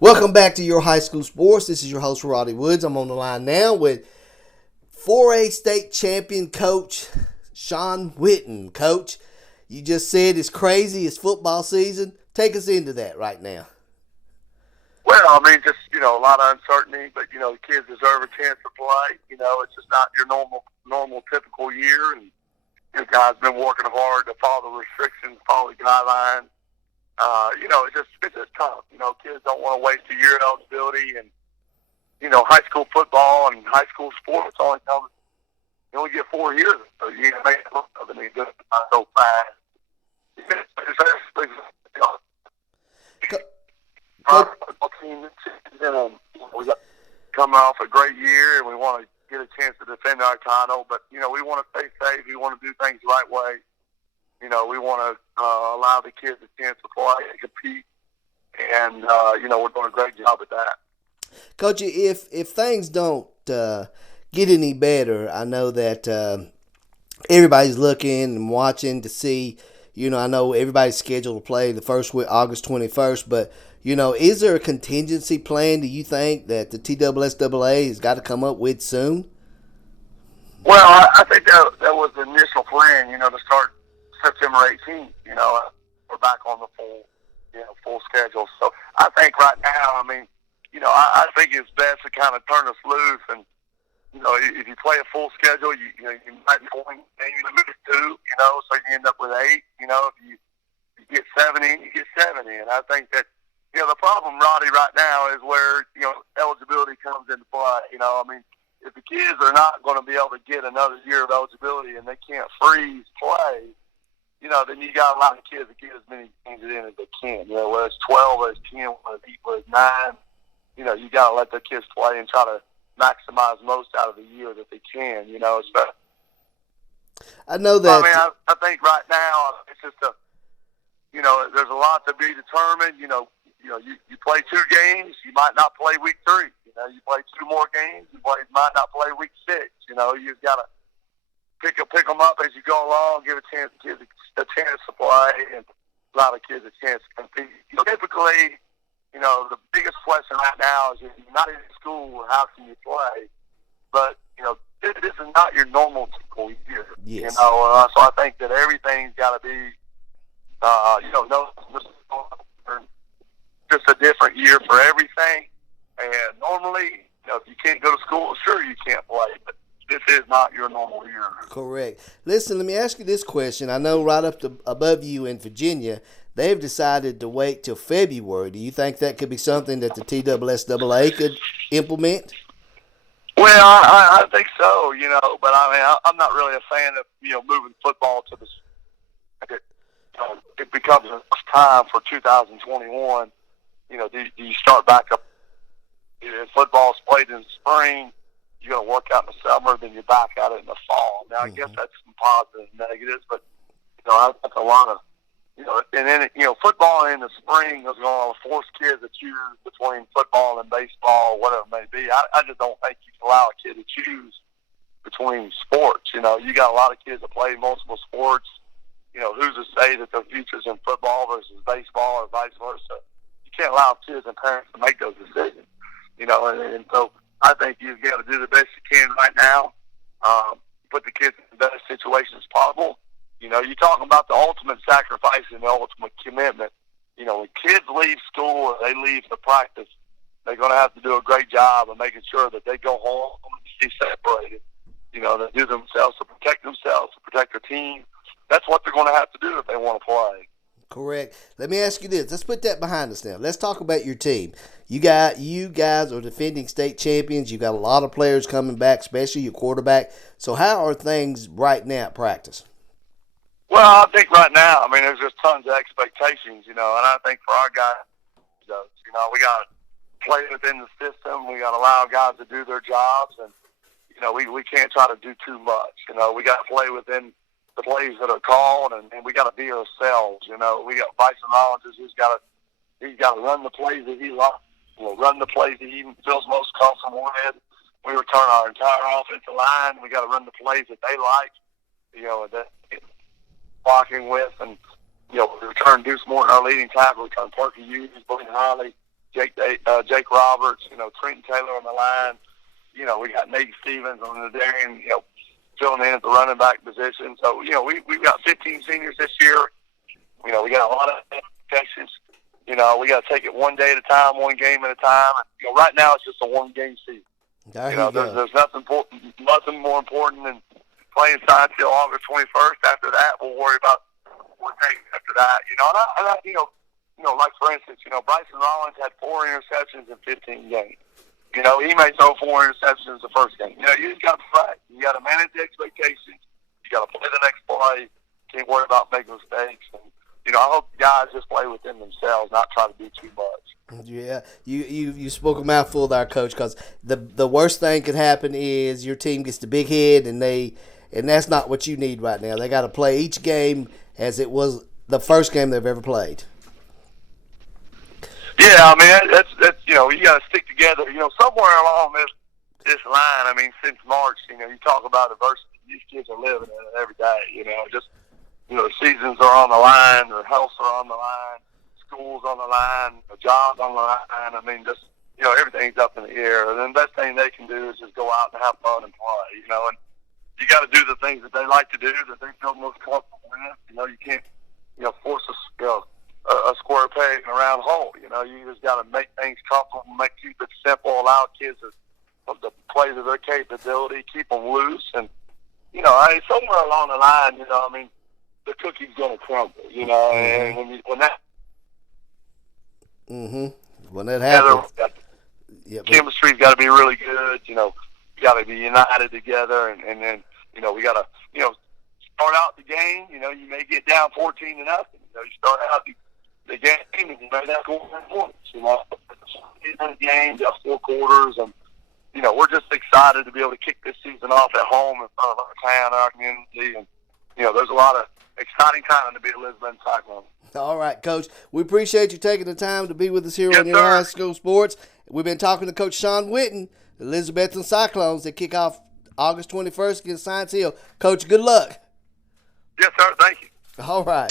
Welcome back to your high school sports. This is your host, Roddy Woods. I'm on the line now with 4A state champion coach Shawn Witten. Coach, you just said it's crazy. It's football season. Take us into that right now. Well, I mean, just, a lot of uncertainty, but, the kids deserve a chance to play. It's just not your normal typical year. And the guys been working hard to follow the restrictions, follow the guidelines. It's just tough. Kids don't want to waste a year of eligibility, and high school football and high school sports only comes. You only get 4 years, so you got to make it look of it. And just so fast. Our football team, we got coming off a great year, and we want to get a chance to defend our title. But we want to stay safe. We want to do things the right way. We want to allow the kids a chance to play and compete, and we're doing a great job at that. Coach, if things don't get any better, I know that everybody's looking and watching to see. I know everybody's scheduled to play the first week, August 21st, but is there a contingency plan? Do you think that the TSSAA has got to come up with soon? Well, I think that was the initial plan. To start September 18th, we're back on the full schedule. So I think right now, I think it's best to kind of turn us loose. And, if you play a full schedule, you might be going maybe lose 2, so you end up with 8. If you get 70, you get 70. And I think that, the problem, Roddy, right now is where, eligibility comes into play. If the kids are not going to be able to get another year of eligibility and they can't freeze play, then you got a lot of kids that get as many games in as they can. Whether it's 12, whether it's 10, whether it's 9, you got to let the kids play and try to maximize most out of the year that they can. So, I know that. I think right now it's just there's a lot to be determined. You play 2 games, you might not play week 3. You play 2 more games, you might not play week 6. You've got to pick them up as you go along, give kids a chance to play, and a lot of kids a chance to compete. Typically, the biggest question right now is if you're not in school, how can you play? But, this is not your normal typical year. Yes. So I think that everything's got to be, just a different year for everything. And normally, if you can't go to school, sure you can't play, but this is not your normal year. Correct. Listen, let me ask you this question. I know right above you in Virginia, they've decided to wait till February. Do you think that could be something that the TSSAA could implement? Well, I think so, but I'm not really a fan of, moving football to it becomes a time for 2021. Do you start back up? If football's played in the spring, you're going to work out in the summer, then you're back at it in the fall. Now, I guess that's some positives and negatives, but, that's a lot of, and then, football in the spring is going to force kids to choose between football and baseball, or whatever it may be. I just don't think you can allow a kid to choose between sports. You got a lot of kids that play multiple sports. Who's to say that their future's in football versus baseball or vice versa? You can't allow kids and parents to make those decisions. And so I think you've got to do the best you can right now, put the kids in the best situations possible. You're talking about the ultimate sacrifice and the ultimate commitment. When kids leave school or they leave the practice, they're going to have to do a great job of making sure that they go home and stay separated. They do themselves to protect their team. That's what they're going to have to do if they want to play. Correct. Let me ask you this. Let's put that behind us now. Let's talk about your team. You guys are defending state champions. You got a lot of players coming back, especially your quarterback. So how are things right now at practice? Well, I think right now, there's just tons of expectations, and I think for our guys, we got to play within the system. We got to allow guys to do their jobs, and, we can't try to do too much. We got to play within the plays that are called, and we got to be ourselves. We got Bison Rollins who's got to run the plays that he likes, run the plays that he feels most comfortable with. We return our entire offensive line. We got to run the plays that they like, that blocking with, and we return Deuce Morton, our leading tackle, return Perky Hughes, Blaine Holly, Jake Roberts, Trenton Taylor on the line. We got Nate Stevens on the Darian, filling in at the running back position. So, we've got 15 seniors this year. We got a lot of expectations. We got to take it one day at a time, one game at a time. And, right now it's just a one-game season. There's nothing more important than playing side till August 21st. After that, we'll worry about what takes after that. Like for instance, Bryson Rollins had 4 interceptions in 15 games. He may throw 4 interceptions the first game. You just got to play. You got to manage the expectations. You got to play the next play. Can't worry about making mistakes. And, I hope the guys just play within themselves, not try to do too much. Yeah, you spoke a mouthful there, Coach. Because the worst thing could happen is your team gets the big hit, and that's not what you need right now. They got to play each game as it was the first game they've ever played. Yeah, that's you got to stick together. Somewhere along this line, since March, you talk about adversity. These kids are living in it every day. The seasons are on the line, their healths are on the line, school's on the line, the job's on the line. Everything's up in the air. And the best thing they can do is just go out and have fun and play. And you got to do the things that they like to do, that they feel most comfortable with. You can't, force a square peg in a round hole. You just got to make things comfortable, keep it simple, allow kids to play to their capability, keep them loose, and somewhere along the line, the cookie's gonna crumble. And when that happens, chemistry's got to be really good. You got to be united together, and then we got to start out the game. You may get down 14-0. You start out the game and you may not score points. The game, just 4 quarters, and we're just excited to be able to kick this season off at home in front of our town, our community, and there's a lot of exciting time to be Elizabethton Cyclones. All right, Coach. We appreciate you taking the time to be with us here on your high school sports. We've been talking to Coach Shawn Witten, Elizabethton Cyclones, that kick off August 21st against Science Hill. Coach, good luck. Yes, sir. Thank you. All right.